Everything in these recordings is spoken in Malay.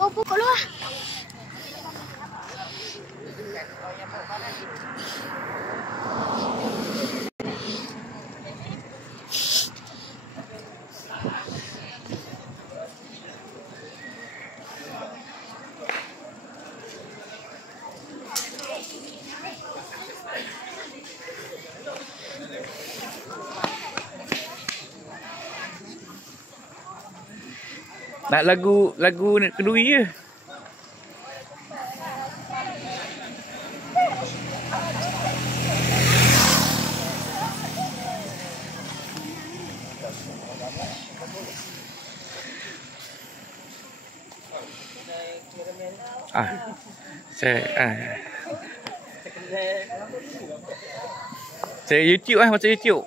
Oh, pukul luar. Nak lagu Kenduri je. Saya YouTube masuk YouTube.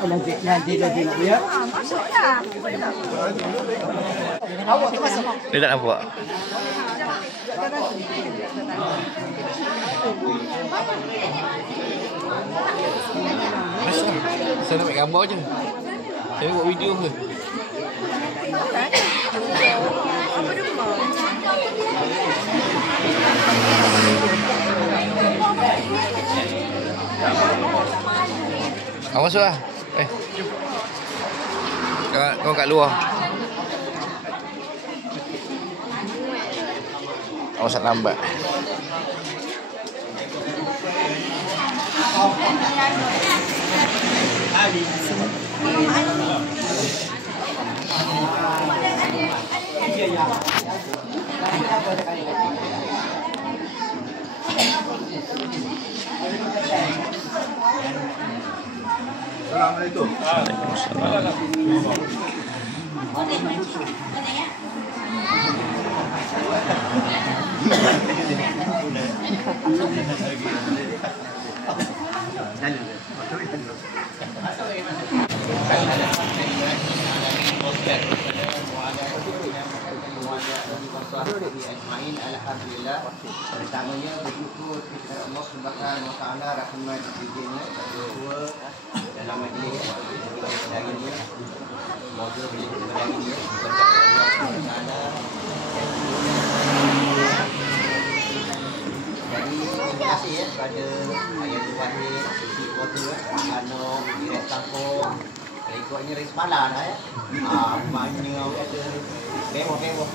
Nanti nak ya. Masuklah. Awak tu masuk. Dia tak nampak. Masuk. Saya nak ambil gambar je. Saya buat video ke? Awak masuk lah. Kau kat luar. Awak sangat lambat. Assalamualaikum. Alhamdulillah. Pertamanya bersyukur kepada Allah Subhanahu wa taala rahmat izinnya kedua dalam majlis hari ini. Semoga majlis hari ini berkat Allah Subhanahu wa taala. Jadi terima kasih ya kepada Ayatul Wahid, Siti Kota, Anok, Direk Kampung. Ikutnya dari semalam dah ya. Maknanya orang kata mewah-mewah.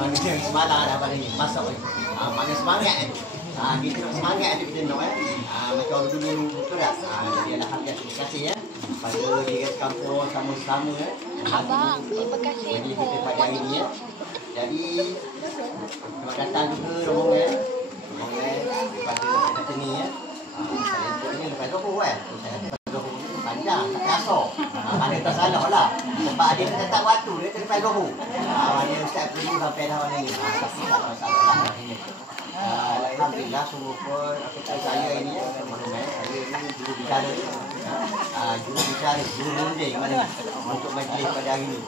Maknanya semalam dah pada ni masak ni. Maknanya semangat ni. Kita nak semangat tu kita nak macam dulu betul tak? Jadi alhamdulillah terima kasih ya. Pada Direk Kampung sama-sama ya. Abang, terima kasih. Jadi kita pada hari ni ya. Jadi selamat datang juga rombongan ya. Rombongan daripada sini ya. Saya ikutnya lepas Johor kan. Saya kata Johor ni pada panjang, kasar. Mana tak salah lah. Sebab dia kena tak waktu, dia kena pakai rohu. Dia Ustaz pergi sampai dah mana ni. Tapi tak masalah lah. Alhamdulillah semua pun saya ini monumen saya ini juru bicara juru runding mana untuk majlis pada hari ini.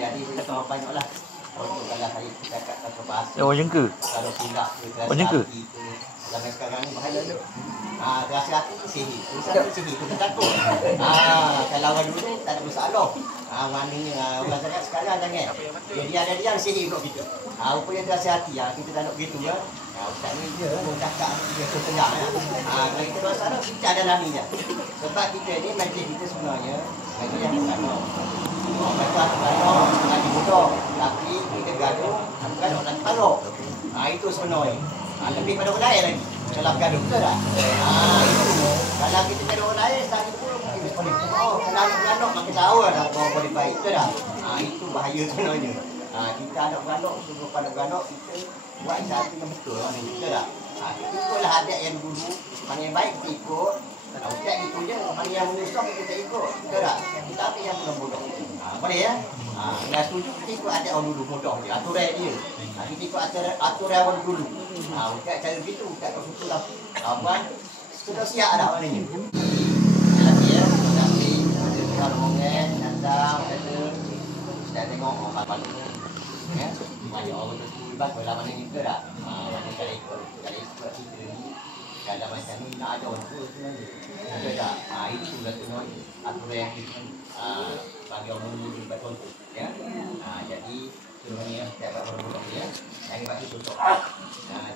Jadi saya tambah banyaklah untuk kalau saya cakap pasal bahasa. Macam ke? Kalau tindak Macam ke? Zaman sekarang ni bahaya tu. Terasa hati sihir. Terasa sihir tu takut. Kalau orang dulu tak ada masalah. Maknanya orang cakap sekarang jangan. Dia ada dia sihir untuk kita. Rupanya terasa hati kita tak nak begitu ya. Ustaz ni dia orang cakap dia setengah ya. Kalau kita masalah kita ada naminya. Sebab kita ni majlis kita sebenarnya majlis yang pertama. Gaduh lagi mudah. Tapi kita gaduh lagi paruh. Itu sebenarnya. Lebih pada orang lain lagi. Kalau gaduh betul tak? Itu. Kalau kita gaduh orang lain, tadi pun kita boleh. Kalau gaduh makin tahu lah bahawa boleh baik. Betul tak? Itu bahaya sebenarnya. Kita ada gaduh, suruh pada gaduh, kita buat satu yang betul lah ni. Betul tak? Kita ikutlah adat yang dulu. Mana yang baik kita ikut. Ustaz itu je. Mana yang menyusah kita ikut. Betul tak? Kita ambil yang mudah-mudah. Boleh ya? Dah setuju kita ikut adat orang dulu mudah je. Aturan dia. Kita ikut aturan orang dulu. Ustaz cara begitu. Ustaz tak suka lah. Abang sudah siap dah maknanya. Lagi ya. Tapi ada pihak rombongan datang. Ustaz tengok orang paling. Ya. Banyak orang terlibat dalam mana kita tak? Mana kalau ikut kita ni. Kalau macam ni nak ada orang tua sebenarnya. Betul tak? Itu lah sebenarnya aturan yang kita bagi orang dulu buat contoh. Ya. Jadi sebenarnya setiap orang dulu ya. Yang bagi contoh.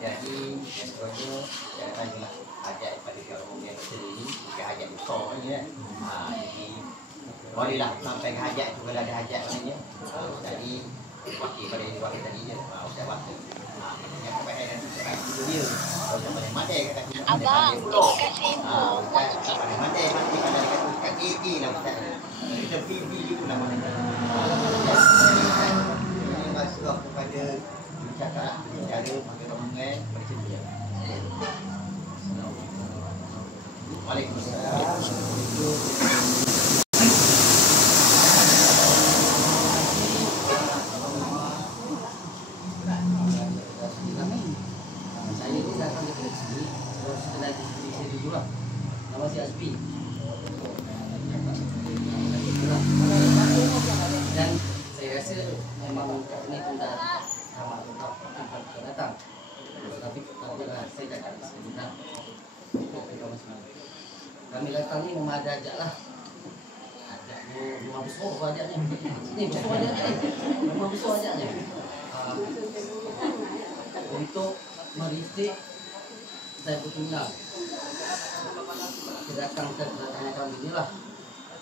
Jadi yang sebenarnya saya tanya ajak kepada orang yang kita ni bukan hajat besar ya. Jadi bolehlah sampai ke hajat tu kalau ada hajat maknanya. Jadi wakil pada ini wakil tadi je. Ustaz wakil. Yang kepada nanti sebab itu dia. Kalau tak boleh mandai kat kaki. Abang, terima kasih. Ustaz tak boleh mandai. Nanti kalau dia kata kat kiri lah Ustaz. Kita pilih itu lah maknanya. Terima kasih kepada cakap bicara pakai rombongan pada sedia. Waalaikumsalam. Saya ni datang daripada sini, terus setelah di saya dulu lah. Nama si Azbi. Dan saya rasa memang kat sini pun dah ramai tempat datang. Tapi saya dah kat sini dah. Kami datang ni memang ada ajak lah. Ajak memang besar ajaknya. Ni besar ajaknya. Memang besar ajaknya. Untuk merisik saya berkenal kedatangan kami ni lah.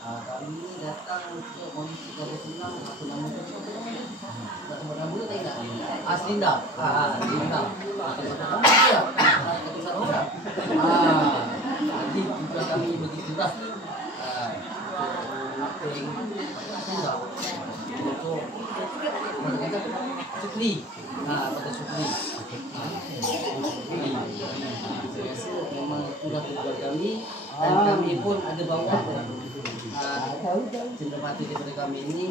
Kami ni datang untuk merisik saya berkenal. Apa nama tu? Tak sebut nama tu tak ingat. Linda. Linda. Sebut nama dia. Satu satu orang. Jadi tujuan kami begitulah. Untuk Sukli. Pada Sukli. Saya rasa memang sudah tujuan kami dan kami pun ada bawa cenderamata daripada kami ini.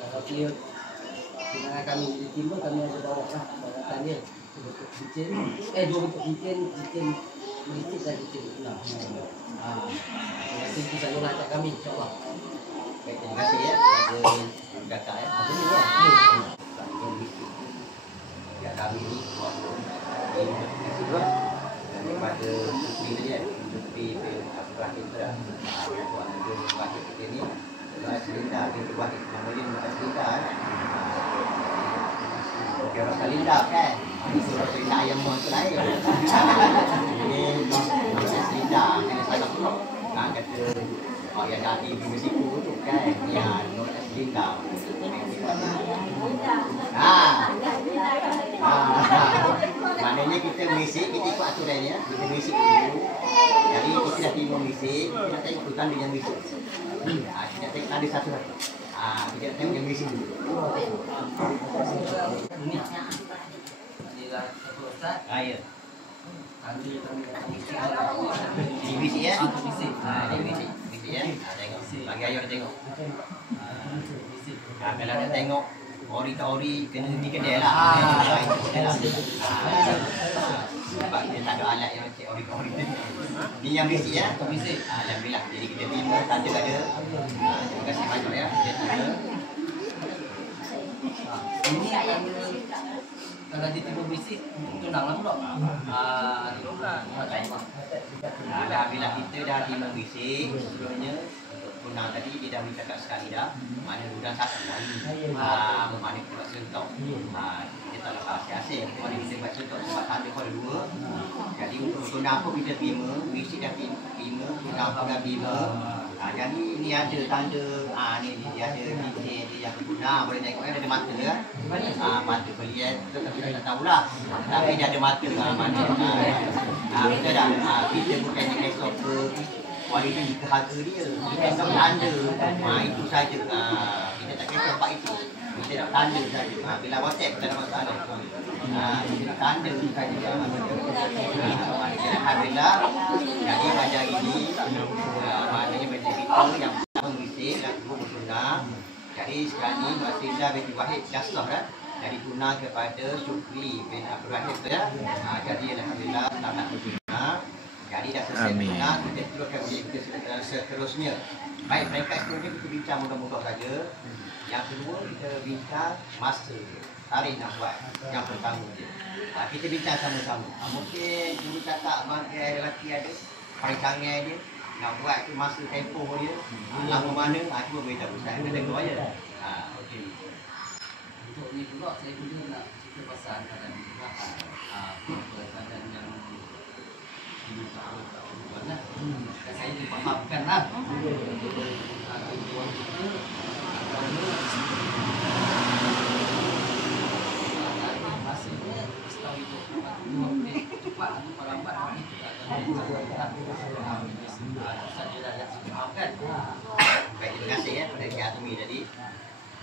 Kalau dia dengan kami diterima, kami ada bawa lah baratan dia. Bentuk cincin, dua bentuk cincin merisik dan cincin tunang. Terima kasih itu saja lah kami, insyaAllah. Baik, terima kasih ya kepada kakak ya. Ada ni ya. Ya kami ni daripada Sukri tadi ya. Sukri Abdurrahim tu dah. Buat dia wakil kita ni. Linda, dia wakil nama dia bukan Linda kan. Dia orang Linda kan. Suruh Linda ayam mohon tu lain. Ini Linda, kena salah pula. Kata yang dah di Mexico tu kan. Ya, Linda. Maknanya kita misik, kita ikut aturannya. Kita misik dulu. Jadi kita dah terima misik, kita nak tengok tu tanda yang misik. Kita nak tengok tanda satu-satu. Kita nak tengok yang misik dulu. Ini adalah satu ustaz. Ya. Tanda kami datang misik. bisik ya. Satu bisik. Ini bisik. Bisik ya. Tengok. Bagi ayah dia tengok. Kalau dia tengok ori tak ori kena di kedai lah. Sebab dia tak ada alat yang cek ori tak ori. Ni yang bisik ya. Bisik. Alhamdulillah. Jadi kita terima tanda ada. Terima kasih banyak ya. Dia tanda. Ini kalau dia tiba bisik, tunang lah pula. Alhamdulillah kita dah terima bisik sebelumnya. Tunang tadi dia dah bercakap sekali dah. Mana udang satu lagi. Mana kita sentuh. Kita tak lepas asyik. Mana kita buat sentuh sebab tanda kau ada dua. Jadi untuk tunang pun kita terima. Bisik dah terima. Tunang pun dah terima. Jadi ni ada tanda. Ni dia ada bisik dia yang tunang. Boleh tengok ada mata ya. Mata belian. Kita tak tahulah. Tapi dia ada mata. Mata. Kita dah. Kita bukannya esok ke. Kualiti ke harga dia. Kita nak tanda. Itu saja. Kita tak kisah pak itu. Kita nak tanda saja. Bila WhatsApp kita nak masalah. Kita nak tanda saja. Alhamdulillah. Jadi pada hari ini maknanya benda kita yang mengisik dan bertunang. Jadi sekarang ni Mak Srizah binti Wahid Jaslah dah. Dari tunang kepada Syukri bin Abdul Rahim ya. Jadi alhamdulillah selamat bertunang. Jadi dah selesai tunang, kita teruskan kita seterusnya. Baik, peringkat seterusnya kita bincang mudah-mudah saja. Yang kedua kita bincang masa tarikh nak buat. Yang pertama je. Kita bincang sama-sama. Mungkin dulu cakap bangkai lelaki ada, perancangan dia nak buat tu masa tempoh dia. Lama mana, cuba beritahu Ustaz. Kita tengok aja. Okey. Untuk ni juga saya juga nak cerita pasal keadaan juga. Keadaan yang dan saya dipahamkan lah. Maksudnya setahu itu cepat atau lambat itu akan dipahamkan. Baik, terima kasih ya pada Cik Azmi tadi.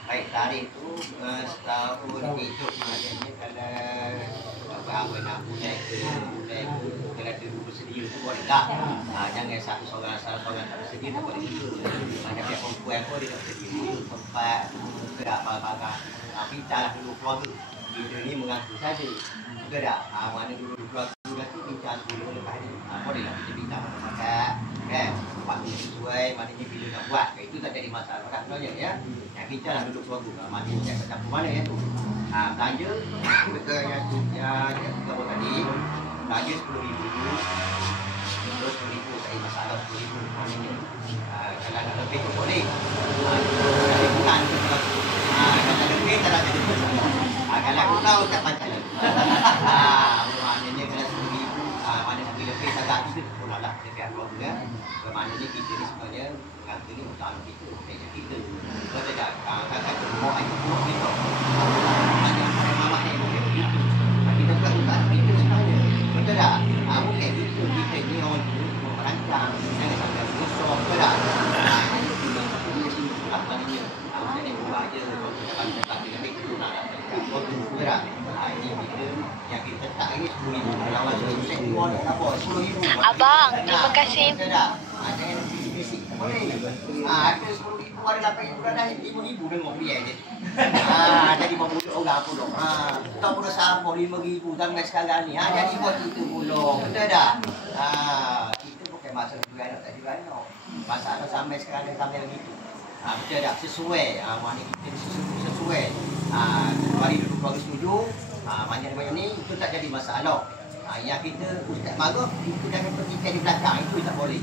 Baik, tarikh tu setahun hidup maknanya kalau apa nak mulai ke kalau ada bersedia tu boleh tak? Jangan satu seorang tak bersedia tu boleh juga. Macam pihak perempuan pun dia tak bersedia tempat ke tak barang-barang. Bincanglah dulu keluarga. Kita ni mengaku saja. Juga tak? Mana dulu keluarga tu bincang sebelum lepas ni. Bolehlah kita bincang masyarakat. Kan? Waktu sesuai maknanya bila nak buat. Itu tak jadi masalah kan sebenarnya ya. Yang bincanglah duduk keluarga. Maknanya yang campur mana ya tu. Belanja betul yang kita buat tadi. Belanja RM10,000. Terus RM10,000 tak ada masalah RM10,000 maknanya. Kalau nak lebih tu boleh. Kalau bukan kalau lebih tak ada masalah. Kalau aku tahu tak macam maknanya kalau RM10,000 mana lebih sangat itu pulanglah dekat keluarga. Maknanya kita ni sebenarnya mengaku ni utama kita, bukannya kita. Betul tak? Kakak rumah air buruk kita. Ada mamak ni mungkin begitu. Kita bukan utama kita sebenarnya. Betul tak? Mungkin kita ni orang tu merancang. Jangan sampai busuk. Betul tak? Maknanya jadi buat je. Kalau kita cakap dengan baik tu nak betul tak? Ini kita yang kita tak ini RM10,000. Kalau saya keluar apa RM10,000. Abang, terima kasih. Ada yang bisik-bisik. Boleh. Ada RM10,000, ada RM8,000, ada RM5,000 dengar biar je. Jadi membujuk orang pula. Tak pula sama RM5,000 tangan sekarang ni. Jadi buat itu pula. Betul tak? Kita bukan masalah juga anak tak juga anak. Masalah sampai sekarang dan sampai begitu. Betul tak? Sesuai. Mana kita sesuai. Mari duduk keluarga setuju. Banyak-banyak ni itu tak jadi masalah. Yang kita ustaz marah, kita jangan pergi di belakang, itu tak boleh.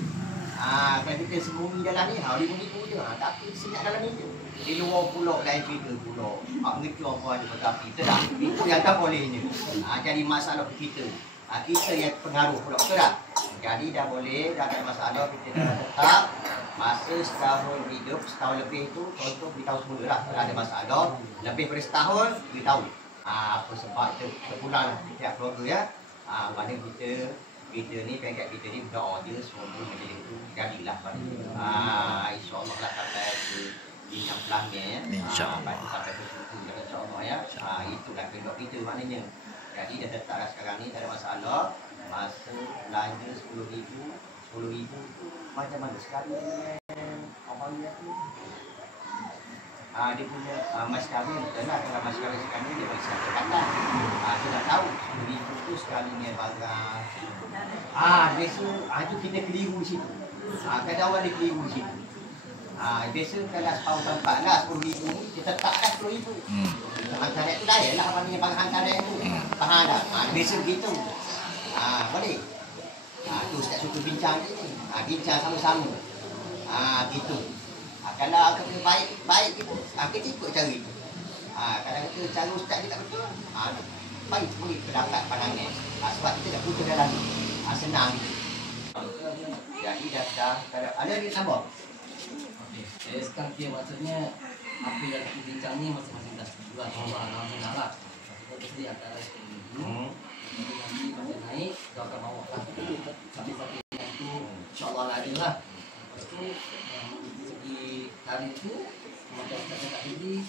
Kalau kita sembunyi dalam ni, RM5,000 je. Tapi senyap dalam ni je. Di luar pulak lain cerita pulak. Mengerti apa ada berkapi. Betul tak? Itu yang tak bolehnya. Jadi masalah kita. Kita yang pengaruh pulak. Betul tak? Jadi dah boleh, dah ada masalah. Kita dah tetap. Masa setahun hidup, setahun lebih tu, contoh beritahu semula lah. Kalau ada masalah, lebih dari setahun, beritahu. Apa sebab terpulang setiap keluarga ya. Mana kita ni peringkat kita ni berdoa je semoga benda itu jadilah. InsyaAllah lah sampai ke bintang pelanggan. InsyaAllah sampai ke situ insyaAllah ya. Itulah kehendak kita maknanya. Jadi dah tetaplah sekarang ni tak ada masalah. Masa belanja RM10,000 10,000 macam mana sekali abang dia tu. Dia punya mas kahwin betul lah. Kalau mas kahwin sekali dia bagi satu kata. Dia dah tahu 10,000 tu sekali ni barang. Biasa itu kita keliru di situ. Kadang orang dia keliru di situ. Biasa kalau sepau tempat lah 10,000 ni kita letakkan 10,000. Hantaran tu dah lah apa ni barang hantaran tu. Faham tak? Biasa begitu. Boleh. Tu Ustaz suka bincang ni. Bincang sama-sama. Gitu. Kalau kita baik kita ikut cara itu. Kalau kita cara Ustaz dia tak betul, baik boleh terdapat pandangan. Sebab kita dah putus dalam ni. Senang. Jadi dah kalau ada dia tambah. Okey. Sekarang dia maksudnya apa yang kita bincang ni masing-masing dah setuju lah. Alhamdulillah lah. Kita mesti antara 10,000. Nanti macam naik, kita akan bawa lah. Sampai-sampai itu insyaAllah lah ada lah. Lepas tu segi tarikh tu macam Ustaz cakap tadi,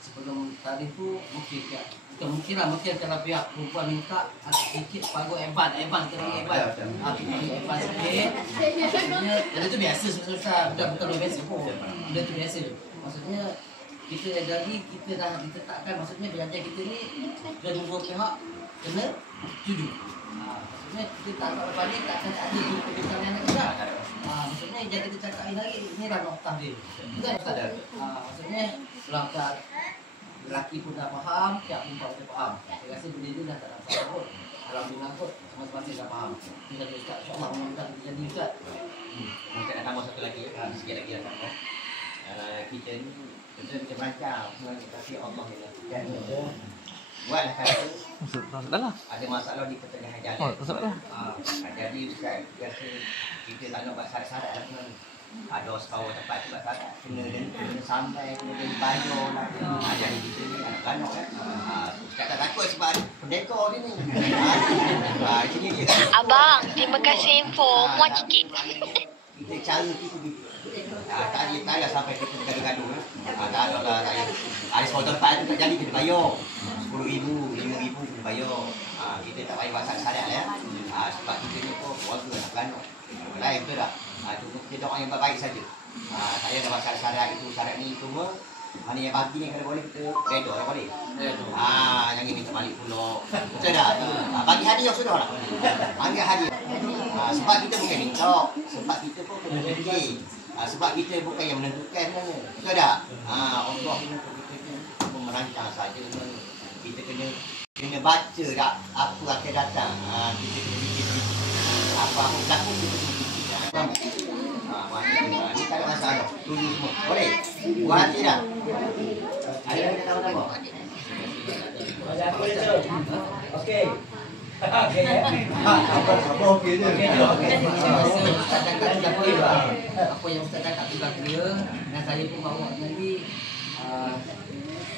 sebelum tarikh tu mungkin kalau pihak perempuan minta sedikit pagu eban kita bagi eban. Kita bagi eban sikit. Maksudnya benda tu biasa susah. Bukan biasa pun. Benda tu biasa. Maksudnya kita jadi kita dah ditetapkan, maksudnya belajar kita ni dua pihak kena setuju. Maksudnya kita tak lepas ni tak ada perbincangan lagi dah. Maksudnya jangan kita cakap lagi ni dah noktah dia. Bukan Ustaz. Maksudnya kalau tak lelaki pun dah faham, pihak perempuan pun faham. Saya rasa benda ni dah tak ada masalah pun. Alhamdulillah kot, masing-masing dah faham. Kita ada Ustaz, insyaAllah mudah-mudahan kita jadi Ustaz. Mungkin nak tambah satu lagi, sikit lagi lah tambah. Kita ni macam macam tapi Allah ni lah. Buatlah kata ada masalah di pertengahan jalan. Jadi Ustaz rasa kita tak nak buat syarat-syarat lah sebenarnya. Ada separuh tempat tu buat syarat kena sampai kena bayar lah. Jadi kita ni anak-anak kan. Ustaz tak takut sebab ada pendekor dia ni. Sini dia kan. Abang, terima kasih info. Muat sikit. Kita cara kita gitu. Tak ada sampai kita gaduh-gaduh. Tak ada lah. Ada separuh tempat tu tak jadi kita bayar. 10,000, 5,000 kena bayar. Kita tak payah buat syarat ya. Sebab kita ni pun keluarga anak-anak. Lain betul tak? Kita doa yang baik saja. Saya dah buat syarat itu, syarat ni cuma mana yang bagi ni kalau boleh kita redor yang boleh. Yang ini minta balik pula. Betul tak? Bagi hadiah sudah lah. Bagi hadiah. Sebab kita bukan minta. Sebab kita pun kena fikir. Sebab kita bukan yang menentukan sebenarnya. Betul tak? Allah ni kita merancang saja. Kita kena baca tak apa akan datang. Kita kena fikir apa berlaku kita kena fikir. Ni tak ada masalah. Tuju semua. Boleh? Buat hati dah. Ada yang nak tahu tak? Okey. Okey ya. Apa okey je? Ustaz cakap juga clear. Apa yang Ustaz cakap juga clear. Dan saya pun bawa nanti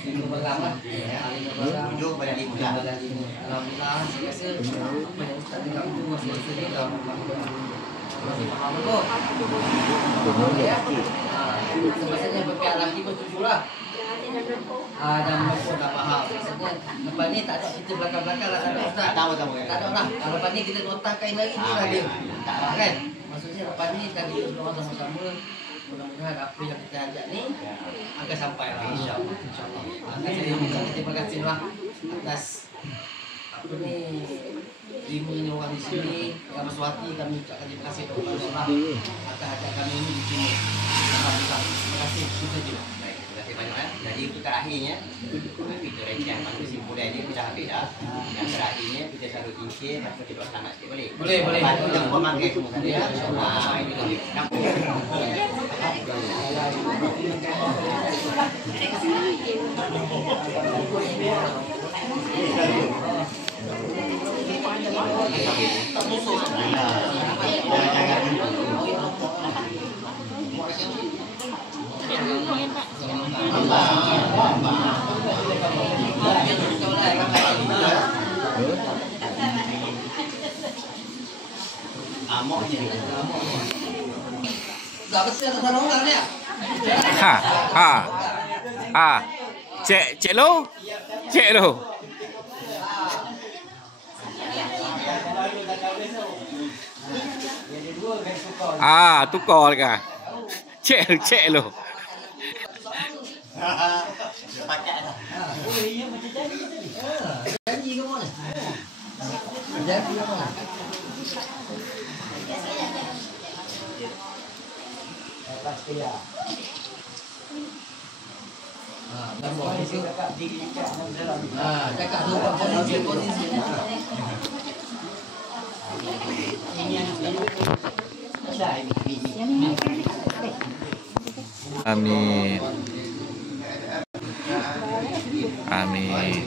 5 barang lah. 5 7 pada 5 lah. Alhamdulillah, saya rasa apa yang Ustaz cakap tu masa-masa ni dah masih faham kot. Sebenarnya berpihak lelaki pun setuju lah. Dan mereka dah faham. Maksudnya lepas ni tak ada cerita belakang-belakang lah. Tak ada Ustaz. Tak ada lah. Lepas ni kita notahkan lagi ni lah dia. Kan? Maksudnya lepas ni kita berdoa sama-sama. Mudah-mudahan apa yang kita ajak ni akan sampai lah. InsyaAllah. Saya ucapkan terima kasih lah atas apa ni ilmunya orang di sini. Kami bersuati, kami ucapkan terima kasih kepada Allah atas ajak kami ini di sini. Terima kasih. Itu saja. Baik, terima kasih banyak kan. Jadi untuk terakhirnya kita rencang pada kesimpulan dia kita habis dah. Yang terakhirnya kita selalu cincin atau kita selamat sikit boleh? Boleh. Lepas tu jangan buat makan semua tadi ya. Ini boleh. Nampak? Tak musuh. Amok je. Tak betul tak salah orang dia. Cek lo. Dia tukar kan. Cek lo. Pakai dah. Janji ke mana? Janji ke mana? Pasti ya. Gambar ni cakap cakap tu posisi. Amin. Amin.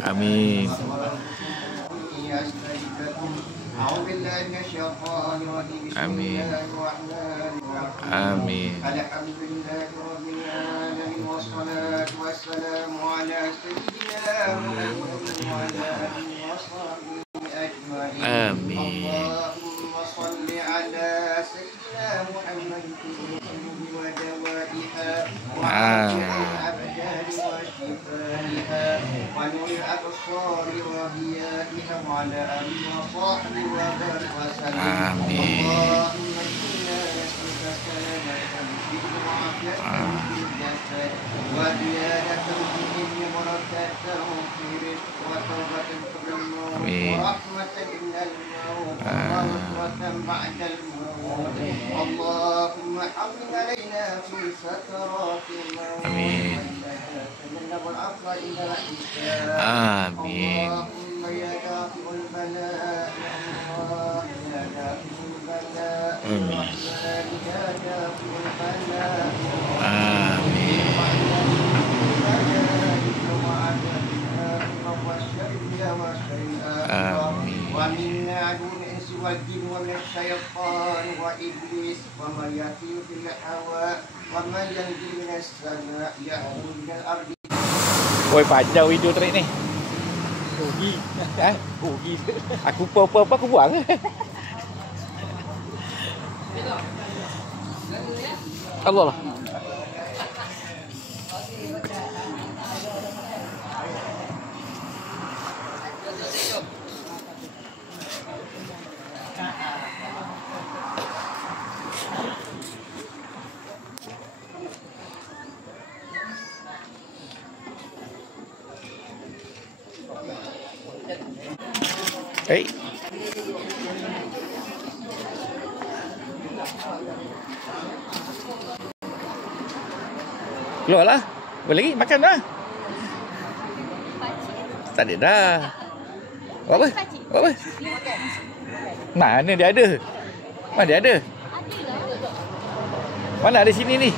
Amin. Amin. Amin. اللهم حفظ علينا في سكرات الموت. Amin. Amin. اللهم يا دافع البلاء يا الله يا دافع البلاء Amin. يا دافع البلاء Amin. ومن عدو الانس والجن ومن الشيطان وابليس ومن يطير في الهواء ومن ينزل من السماء يعلم من الارض. Oi, panjang video trik ni. Rugi. Rugi. Aku apa aku buang. Allah lah. Hey. Keluarlah. Boleh lagi makan dah. Tak ada dah. Buat apa? Buat apa? Mana dia ada? Mana dia ada? Mana ada sini ni?